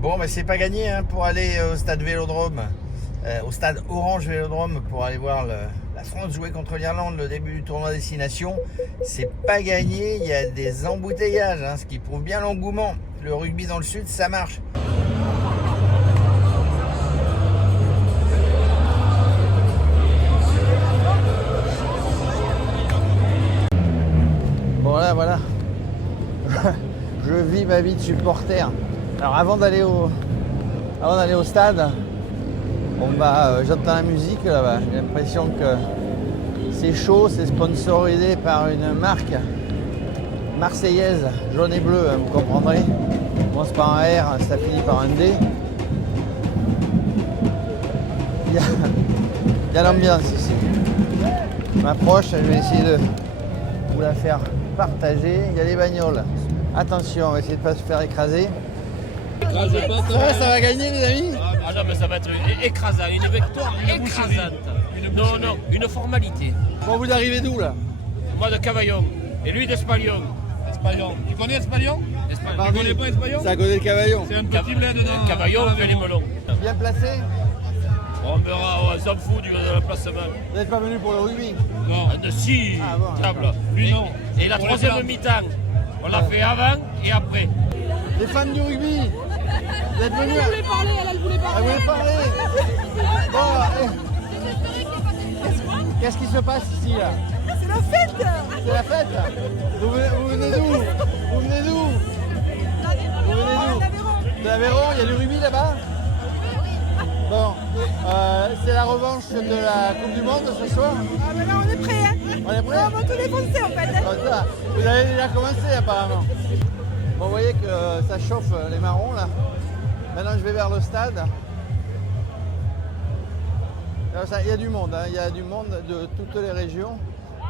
Bon, mais c'est pas gagné hein, pour aller au stade Vélodrome, au stade Orange Vélodrome, pour aller voir la France jouer contre l'Irlande, le début du tournoi Destination. C'est pas gagné, il y a des embouteillages, hein, ce qui prouve bien l'engouement. Le rugby dans le sud, ça marche. Bon là, voilà. Je vis ma vie de supporter. Alors avant d'aller au stade, j'entends la musique là-bas. J'ai l'impression que c'est chaud, c'est sponsorisé par une marque marseillaise, jaune et bleu, hein, vous comprendrez. Ça commence par un R, ça finit par un D. Il y a l'ambiance ici. Je m'approche, je vais essayer de vous la faire partager. Il y a les bagnoles. Attention, on va essayer de ne pas se faire écraser. Ça va gagner les amis? Ah non mais ça va être écrasant, une victoire écrasante. Non, non, une formalité. Bon, vous arrivez d'où là? Moi de Cavaillon et lui d'Espalion. Espalion. Tu connais Espalion? Tu connais pas Espalion? C'est à côté de Cavaillon. C'est un petit bled dedans. Cavaillon fait les melons. Bien placé? On verra, on s'en fout du placement. Vous n'êtes pas venu pour le rugby? Non. Si, ah, bon, table. Lui non. Et la troisième mi-temps, on l'a fait avant et après. Les fans du rugby, vous êtes venus? Elle voulait parler, elle voulait parler. Elle voulait parler. Bon, qu'est-ce qui se passe ici là? C'est la fête. C'est la fête. Vous venez d'où? Vous venez d'où? Vous venez d'où? De l'Aveyron, il y a du rugby là-bas? Bon, c'est la revanche de la Coupe du Monde ce soir? Ah ben là on est prêts hein. On est prêts? On va tout défoncer en fait. Comme ça. Vous avez déjà commencé apparemment. Bon, vous voyez que ça chauffe les marrons là. Maintenant je vais vers le stade. Il y a du monde, hein. Il y a du monde de toutes les régions.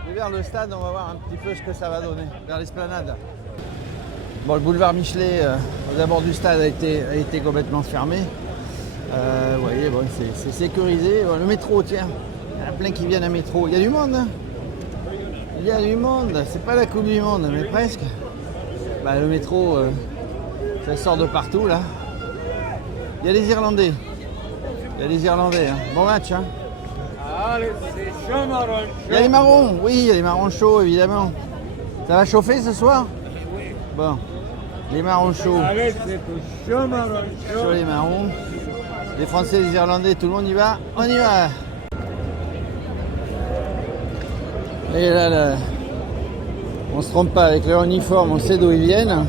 Je vais vers le stade, on va voir un petit peu ce que ça va donner, vers l'esplanade. Bon, le boulevard Michelet, aux abords du stade, a été complètement fermé. Vous voyez, bon, c'est sécurisé. Bon, le métro, tiens, il y en a plein qui viennent à métro. Il y a du monde, hein. Il y a du monde, c'est pas la Coupe du Monde, mais presque. Bah, le métro, ça sort de partout, là. Il y a les Irlandais. Il y a les Irlandais, hein. Bon match, hein. Allez, c'est chaud, marron. Il y a les marrons, oui, il y a les marrons chauds, évidemment. Ça va chauffer ce soir? Bon, les marrons chauds. Allez, c'est chaud, marron. Sur les marrons. Les Français, les Irlandais, tout le monde y va. On y va. Et là, on se trompe pas avec leur uniforme, on sait d'où ils viennent.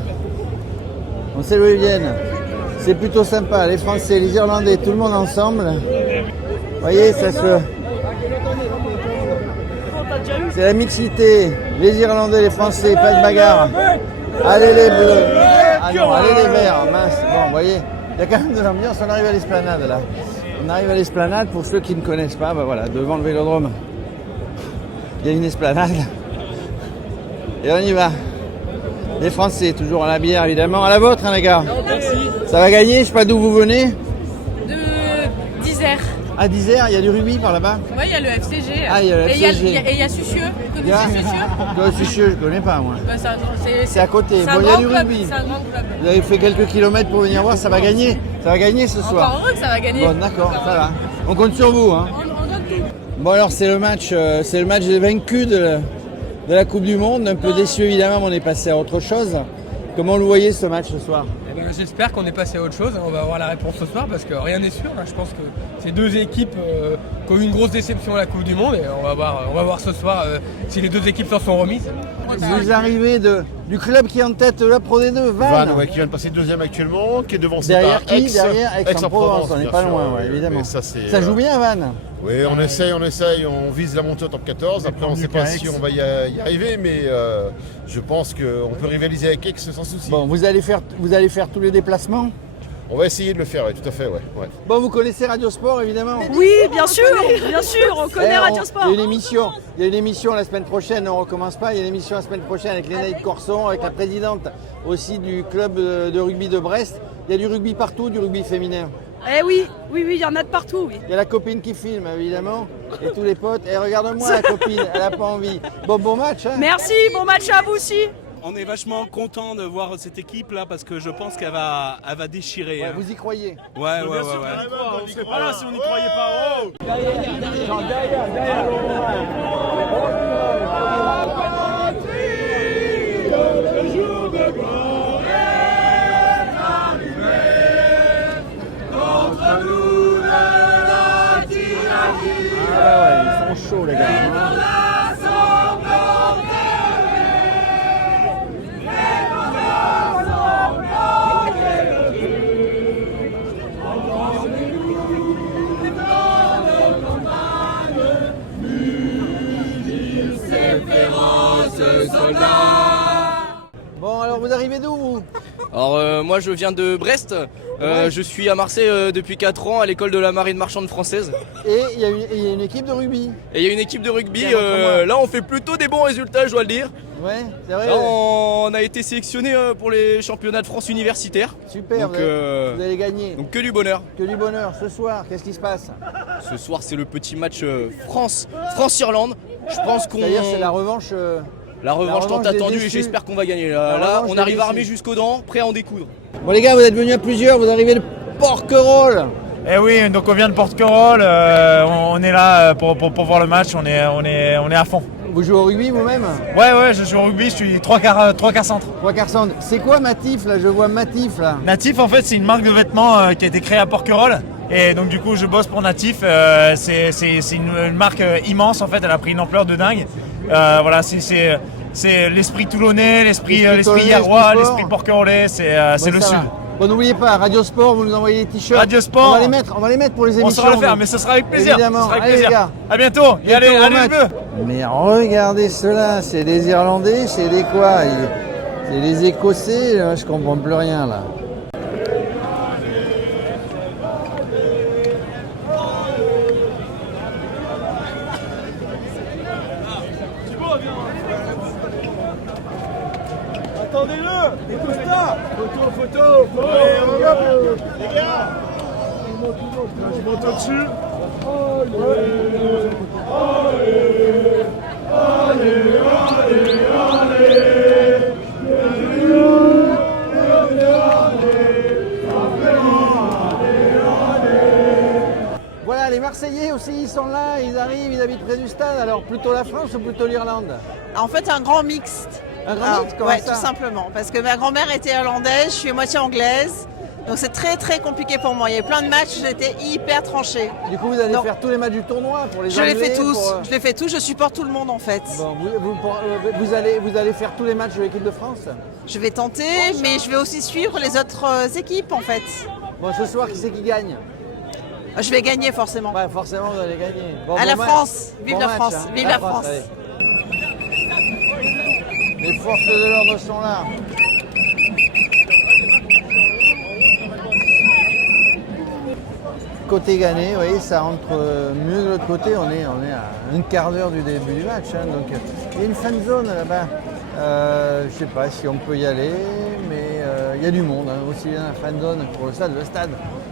On sait d'où ils viennent. C'est plutôt sympa, les Français, les Irlandais, tout le monde ensemble. Vous voyez, ça se... C'est la mixité. Les Irlandais, les Français, pas de bagarre. Allez les bleus. Ah non, allez les verts, mince. Bon, vous voyez, il y a quand même de l'ambiance. On arrive à l'esplanade là. On arrive à l'esplanade, pour ceux qui ne connaissent pas, ben voilà, devant le Vélodrome. Il y a une esplanade. Et on y va. Les Français, toujours à la bière évidemment. À la vôtre, hein, les gars. Merci. Ça va gagner, je sais pas d'où vous venez. De d'Isère. À d'Isère, il y a du rugby par là-bas. Ouais, il y a le FCG. Ah, il y a le FCG. Et il y a Sucieux. Vous Il y a... connaissez Sucieux? Sucieux, je connais pas moi. Bah, C'est à côté. C'est Bon, un il y a grand du club. rugby. C'est un grand club. Vous avez fait quelques kilomètres pour venir voir, ça va gagner. Ça va gagner ce soir. Encore heureux que ça va gagner. Bon, d'accord, ça va. On compte sur vous, hein. On donne tout. Bon, alors c'est le match des vaincus de la Coupe du Monde. Un peu déçu évidemment, mais on est passé à autre chose. Comment vous le voyez ce match ce soir? Eh ben, j'espère qu'on est passé à autre chose. On va avoir la réponse ce soir parce que rien n'est sûr. Je pense que c'est deux équipes qui ont eu une grosse déception à la Coupe du Monde et on va voir ce soir si les deux équipes s'en sont remises. Vous arrivez du club qui est en tête de la Pro D2, Vannes. Vannes, qui vient de passer deuxième actuellement, qui est devancé Derrière par qui? Derrière Aix-en-Provence, on n'est bien pas sûr. loin, ouais, évidemment. Mais Ça joue bien, Vannes. Oui, on essaye, on vise la montée au top 14. Après, on ne sait pas si on va y arriver, mais je pense qu'on peut rivaliser avec Aix sans souci. Bon, vous allez faire tous les déplacements? On va essayer de le faire, oui, tout à fait, ouais. Bon, vous connaissez Radio Sport, évidemment. Oui, bien sûr, on connaît Radio Sport. Il y a une émission la semaine prochaine, on ne recommence pas. Il y a une émission la semaine prochaine avec Lénaïque Corson, avec la présidente aussi du club de rugby de Brest. Il y a du rugby partout, du rugby féminin. Eh oui, il y en a de partout, oui. Il y a la copine qui filme, évidemment, et tous les potes. Et regarde-moi la copine, elle n'a pas envie. Bon match, hein. Merci, bon match à vous aussi. On est vachement content de voir cette équipe là parce que je pense qu'elle va déchirer. Ouais, hein. vous y croyez? Ouais. On serait pas là si on n'y croyait pas. Oh Ils sont chauds les gars. Bon alors vous arrivez d'où vous? Alors moi je viens de Brest, je suis à Marseille depuis 4 ans à l'école de la marine marchande française. Et il y a une équipe de rugby. Et il y a une équipe de rugby, Tiens, montre-moi. là on fait plutôt des bons résultats je dois le dire. Ouais, c'est vrai. Là on a été sélectionné pour les championnats de France universitaires. Super, Donc, vous allez gagner. Donc que du bonheur. Que du bonheur. Ce soir, qu'est-ce qui se passe? Ce soir c'est le petit match France-Irlande. Je pense qu'on... C'est-à-dire c'est la revanche. La revanche tant revanche des attendue et déçus. j'espère qu'on va gagner. La Là revanche on des arrive déçus. armé jusqu'aux dents, prêt à en découdre. Bon les gars, vous êtes venus à plusieurs, vous arrivez de Porquerolles. Eh oui, donc on vient de Porquerolles, on est là pour voir le match, on est à fond. Vous jouez au rugby vous-même? Ouais, je joue au rugby, je suis 3 quarts centre. 3 quarts centre. C'est quoi Matif là? Je vois Matif là. Natif, en fait, c'est une marque de vêtements qui a été créée à Porquerolles. Et donc du coup, je bosse pour Natif. C'est une marque immense, en fait, elle a pris une ampleur de dingue. Voilà, c'est l'esprit toulonnais, l'esprit Toulonnais, hiérois, l'esprit l'esprit sport. porquerolais, c'est le ça sud. va. Bon, n'oubliez pas, Radio Sport, vous nous envoyez des t-shirts. Radio Sport. On va les mettre pour les On émissions. saura le faire, nous. mais ce sera avec plaisir. Évidemment. Ce sera avec Allez, plaisir. les gars. À bientôt. Et allez, Bientôt au allez match. les bleus. Mais regardez cela, c'est des Irlandais, c'est des quoi? C'est des Écossais, là, je comprends plus rien là. Attendez-le, les costards. Photo. Allez, hop, les gars. Je monte au-dessus. Voilà, les Marseillais aussi, ils sont là, ils arrivent, ils habitent près du stade. Alors plutôt la France ou plutôt l'Irlande? En fait, un grand mixte. Un grand mix, comment Ouais, ça? tout simplement. Parce que ma grand-mère était irlandaise, je suis moitié anglaise. Donc c'est très très compliqué pour moi. Il y a plein de matchs, j'étais hyper tranchée. Du coup, vous allez Donc, faire tous les matchs du tournoi pour les Je les Anglais, fais tous, pour, je les fais tous, je supporte tout le monde en fait. Bon, vous allez faire tous les matchs de l'équipe de France? Je vais tenter, mais je vais aussi suivre les autres équipes en fait. Bon, ce soir, qui c'est qui gagne? Je vais gagner forcément. Ouais, forcément, vous allez gagner. Bon, À la match. France, vive Bon la match, France, hein. vive la France. allez. Les forces de l'ordre sont là. Côté gagné, vous voyez, ça rentre mieux de l'autre côté. On est à un quart d'heure du début du match. Hein, donc, il y a une fan zone là-bas. Je ne sais pas si on peut y aller, mais il y a du monde. Hein, aussi bien la fan zone pour le stade.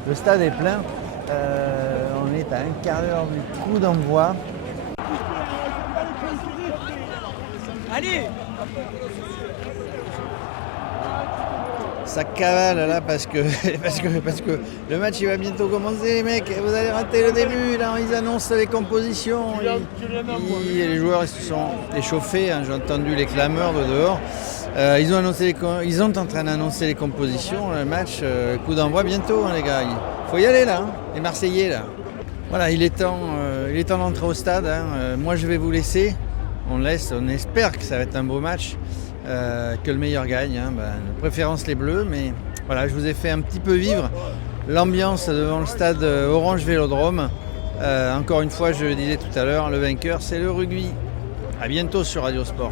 Le stade est plein. On est à un quart d'heure du coup d'envoi. Allez! Ça cavale là parce que le match il va bientôt commencer les mecs, vous allez rater le début, là ils annoncent les compositions, les joueurs ils se sont échauffés, hein, j'ai entendu les clameurs de dehors, ils sont en train d'annoncer les compositions, le match, coup d'envoi bientôt hein, les gars, il faut y aller là, hein, les Marseillais là. Voilà, il est temps d'entrer au stade, hein. Moi je vais vous laisser, on espère que ça va être un beau match. Que le meilleur gagne, hein. De préférence les Bleus, mais voilà, je vous ai fait un petit peu vivre l'ambiance devant le stade Orange Vélodrome. Encore une fois, je le disais tout à l'heure, le vainqueur c'est le rugby. À bientôt sur Radio Sport.